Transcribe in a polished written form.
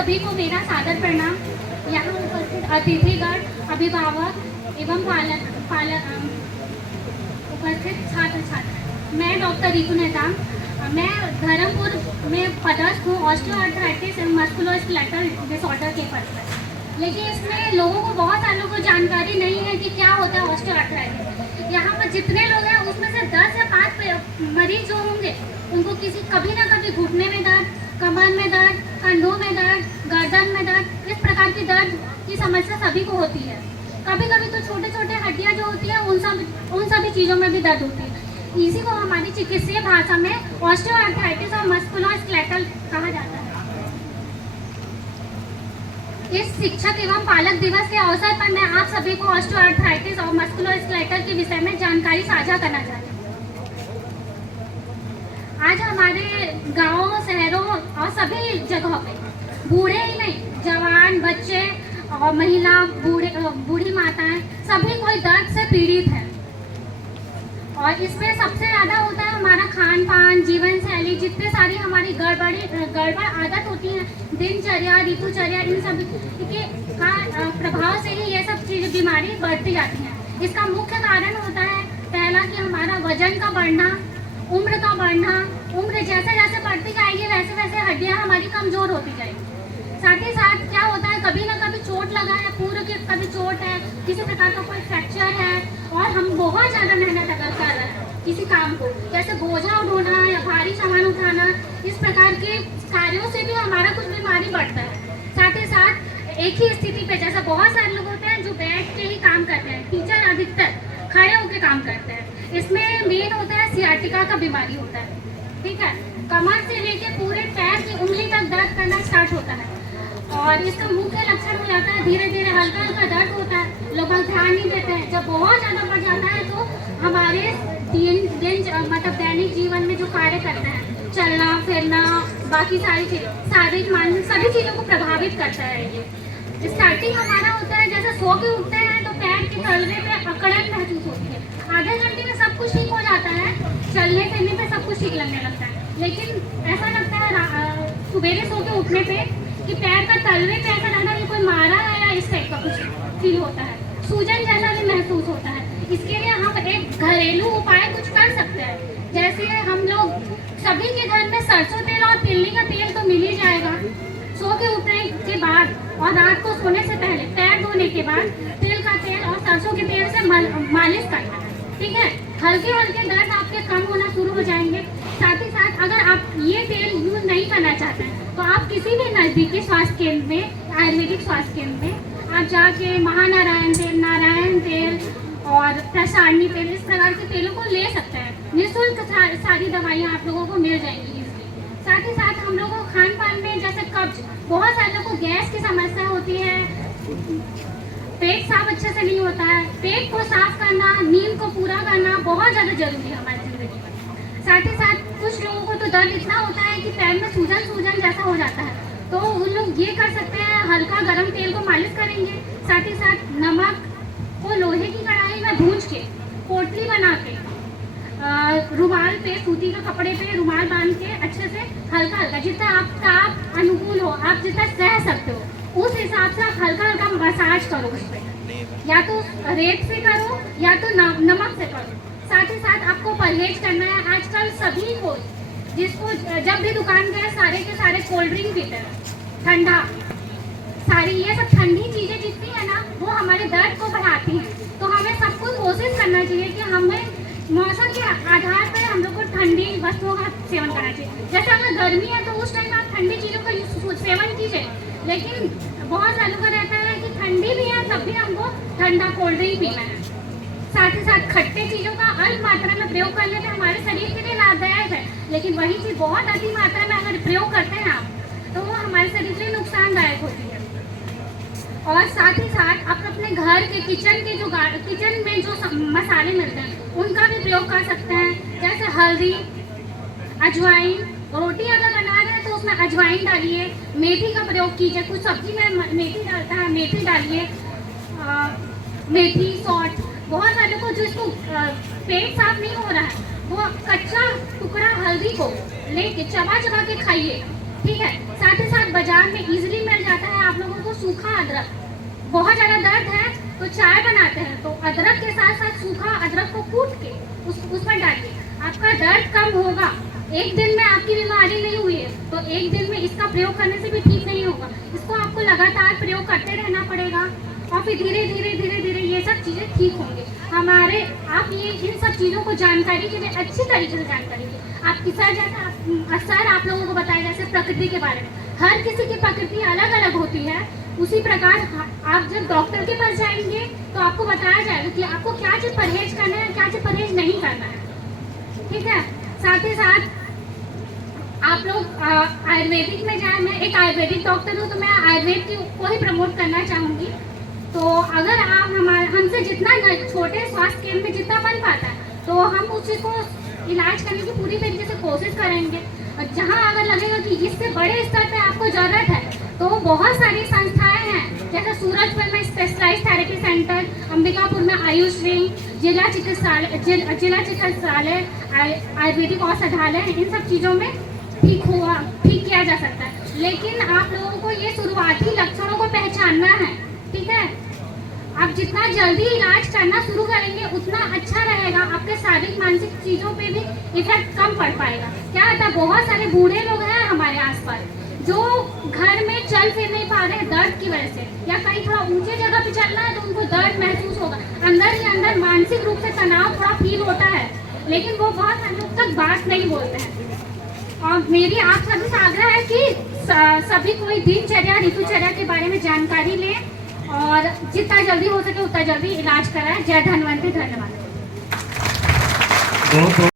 सभी को मेरा सादर प्रणाम। यहाँ उपस्थित अतिथिगण, अभिभावक एवं उपस्थित छात्र छात्रा, मैं डॉक्टर रितु नेताम, मैं धर्मपुर में पदस्थ हूँ ऑस्टियोआर्थराइटिस एंड मस्कुलोस्केलेटल डिसऑर्डर के पद पर। लेकिन इसमें लोगों को, बहुत सारे लोगों को जानकारी नहीं है कि क्या होता है ऑस्टियोआर्थराइटिस। यहाँ पर जितने लोग हैं उसमें से 10 या 5 मरीज जो होंगे उनको कभी ना कभी घुटने में दर्द, कमर में दर्द, कंधों में दर्द, गर्दन में दर्द, इस प्रकार की दर्द की समस्या सभी को होती है। कभी कभी तो छोटे छोटे हड्डियाँ जो होती हैं उन सभी चीज़ों में भी दर्द होती है। इसी को हमारी चिकित्सीय भाषा में ऑस्टियोआर्थराइटिस और मस्कुलोस्केलेटल कहा जाता है। इस शिक्षक एवं पालक दिवस के अवसर पर मैं आप सभी को ऑस्टियोआर्थराइटिस और मस्कुलोस्केलेटल के विषय में जानकारी साझा करना चाहती हूँ। आज हमारे गांवों, शहरों और सभी जगहों पे बूढ़े ही नहीं, जवान, बच्चे और महिला, बूढ़ी माताएं, सभी कोई दर्द से पीड़ित है। और इसमें सबसे ज़्यादा होता है हमारा खान पान, जीवन शैली, जितने सारी हमारी गड़बड़ आदत होती है, दिनचर्या, ऋतुचर्या, इन सब के प्रभाव से ही ये सब चीज़ बीमारी बढ़ती जाती हैं। इसका मुख्य कारण होता है पहला कि हमारा वजन का बढ़ना, उम्र का बढ़ना। उम्र जैसे जैसे बढ़ती जाएगी वैसे वैसे हड्डियाँ हमारी कमज़ोर होती जाएगी। साथ ही साथ क्या होता है, कभी ना कभी चोट लगा है, पूर्व की कभी चोट है, किसी प्रकार का कोई फ्रैक्चर है और हम बहुत ज़्यादा मेहनत अगर कर रहे हैं किसी काम को, जैसे बोझा उठाना या भारी सामान उठाना, इस प्रकार के कार्यों से भी हमारा कुछ बीमारी बढ़ता है। साथ ही साथ एक ही स्थिति पे, जैसे बहुत सारे लोग होते हैं जो बैठ के ही काम करते हैं, टीचर अधिकतर खड़े होकर काम करते हैं। इसमें मेन होता है सियाटिका का बीमारी होता है, ठीक है। कमर से लेकर पूरे पैर की उंगली तक दर्द करना स्टार्ट होता है और इसका मुख्य लक्षण हो जाता है धीरे धीरे हल्का हल्का दर्द होता है, लोग ध्यान नहीं देते हैं। जब बहुत ज़्यादा बढ़ जाता है तो हमारे मतलब दैनिक जीवन में जो कार्य करते हैं, चलना फिरना, बाकी सारी चीज़ें, शारीरिक मानसिक सभी चीज़ों को प्रभावित करता है। ये स्टार्टिंग हमारा होता है जैसे सो के उठते हैं तो पैर के तलवे पे अकड़न महसूस होती है। आधे घंटे में सब कुछ ठीक हो जाता है, चलने फिरने पे सब कुछ ठीक लगने लगता है। लेकिन ऐसा लगता है सुबह सो के उठने पे कि पैर का तलवे पे ऐसा लगता है कि कोई मारा है या इस टाइप का कुछ फील होता है, सूजन जैसा भी महसूस होता है। इसके लिए हम एक घरेलू उपाय कुछ कर सकते हैं। जैसे हम लोग सभी के घर में सरसों तेल और तिल्ली का तेल तो मिल ही जाएगा। सो के उठने के बाद और रात को सोने से पहले पैर धोने के बाद तिल का तेल और सरसों के तेल से मालिश करना है, ठीक है। हल्के हल्के दर्द आपके कम होना शुरू हो जाएंगे। साथ ही साथ अगर आप ये तेल यूज नहीं करना चाहते हैं तो आप किसी भी नज़दीकी स्वास्थ्य केंद्र में, आयुर्वेदिक स्वास्थ्य केंद्र में आप जाके महानारायण तेल, नारायण तेल और प्रसारणी तेल, इस प्रकार के तेलों को ले सकते हैं। निःशुल्क सारी दवाइयाँ आप लोगों को मिल जाएंगी इसकी। साथ ही साथ हम लोगों को खान पान में जैसे कब्ज, बहुत सारे लोगों को गैस की समस्या होती है, पेट साफ अच्छे से नहीं होता है। पेट को साफ करना, नींद को पूरा करना बहुत ज़्यादा जरूरी है हमारी जिंदगी में। साथ ही साथ कुछ लोगों को तो दर्द इतना होता है कि पैर में सूजन जैसा हो जाता है, तो उन लोग ये कर सकते हैं, हल्का गर्म तेल को मालिश करेंगे। साथ ही साथ नमक को लोहे की कढ़ाई में भूंज के पोटली बना के रुमाल पे, सूती के कपड़े पे रुमाल बांध के अच्छे से हल्का हल्का, जितना आपका अनुकूल हो, आप जितना सह सकते हो उस हिसाब से आप हल्का हल्का मसाज करो उस पर, या तो रेत से करो या तो नमक से करो। साथ ही साथ आपको परहेज करना है। आजकल सभी को, जिसको जब भी दुकान गए सारे के सारे कोल्ड ड्रिंक पीते हैं, ठंडा, सारी ये सब ठंडी चीज़ें जितनी है ना वो हमारे दर्द को बढ़ाती हैं। तो हमें सबको कोशिश करना चाहिए कि हमें मौसम के आधार पर हम लोग को ठंडी वस्तुओं का सेवन करना चाहिए। जैसे अगर गर्मी है तो उस टाइम आप ठंडी चीज़ों का सेवन कीजिए, लेकिन बहुत सालों का रहता है कि ठंडी भी है तब भी हमको ठंडा कोल्ड ड्रिंक पीना है। साथ ही साथ खट्टे चीज़ों का अल्प मात्रा में प्रयोग करने में हमारे शरीर के लिए लाभदायक है, लेकिन वही चीज़ बहुत अधिक मात्रा में अगर प्रयोग करते हैं आप तो वो हमारे शरीर के लिए नुकसानदायक होती है। और साथ ही साथ आप अपने घर के किचन में जो मसाले मिलते हैं उनका भी प्रयोग कर सकते हैं। जैसे हल्दी, अजवाइन, रोटी अगर बना रहे हैं तो उसमें अजवाइन डालिए, मेथी का प्रयोग कीजिए। कुछ सब्जी में मेथी डालता है, मेथी डालिए, मेथी, सौंठ। बहुत सारे को जिसको पेट साफ नहीं हो रहा है वो कच्चा टुकड़ा हल्दी को लेके चबा के खाइए, ठीक है। साथ ही साथ बाजार में इजीली मिल सूखा अदरक, बहुत ज़्यादा दर्द है तो चाय बनाते हैं तो अदरक के साथ साथ सूखा अदरक को कूट के उस पर डालिए, आपका दर्द कम होगा। एक दिन में आपकी बीमारी नहीं हुई है तो एक दिन में इसका प्रयोग करने से भी ठीक नहीं होगा, इसको आपको लगातार प्रयोग करते रहना पड़ेगा और फिर धीरे धीरे धीरे धीरे ये सब चीज़ें ठीक होंगे। हमारे आप ये इन सब चीज़ों को जानकारी के लिए अच्छी तरीके से जानकारी लीजिए। आपकी सर जैसा सर आप लोगों को बताया जैसे प्रकृति के बारे में, हर किसी की प्रकृति अलग अलग होती है, उसी प्रकार आप जब डॉक्टर के पास जाएंगे तो आपको बताया जाएगा कि आपको क्या चीज़ परहेज करना है, क्या चीज़ परहेज नहीं करना है। ठीक है, साथ ही साथ आप लोग आयुर्वेदिक में जाए, मैं एक आयुर्वेदिक डॉक्टर हूँ तो मैं आयुर्वेद को ही प्रमोट करना चाहूँगी। तो अगर आप हमसे जितना छोटे स्वास्थ्य केंद्र में जितना बन पाता है तो हम उसी को इलाज करने की पूरी तरीके से कोशिश करेंगे। और जहाँ अगर लगेगा कि इससे बड़े स्तर पे आपको ज़रूरत है तो बहुत सारी संस्थाएं हैं, जैसे सूरजपुर में स्पेशलाइज्ड थेरेपी सेंटर, अंबिकापुर में आयुष विंग, जिला चिकित्सालय, आयुर्वेदिक औषधालय, इन सब चीज़ों में ठीक किया जा सकता है। लेकिन आप लोगों को ये शुरुआती लक्षणों को पहचानना है। ठीक है, आप जितना जल्दी इलाज करना शुरू करेंगे उतना अच्छा रहेगा, आपके शारीरिक मानसिक चीज़ों पे भी इफेक्ट कम पड़ पाएगा। क्या होता है, बहुत सारे बूढ़े लोग हैं हमारे आसपास जो घर में चल फिर नहीं पा रहे हैं दर्द की वजह से, या कहीं थोड़ा ऊंचे जगह पे चलना है तो उनको दर्द महसूस होगा, अंदर ही अंदर मानसिक रूप से तनाव थोड़ा फील होता है, लेकिन वो बहुत हद तक बात नहीं बोलते हैं। और मेरी आप सभी से आग्रह है कि सभी कोई दिनचर्या ऋतुचर्या के बारे में जानकारी लें और जितना जल्दी हो सके उतना जल्दी इलाज कराएं। जय धन्वंतरी, धन्यवाद। बहुत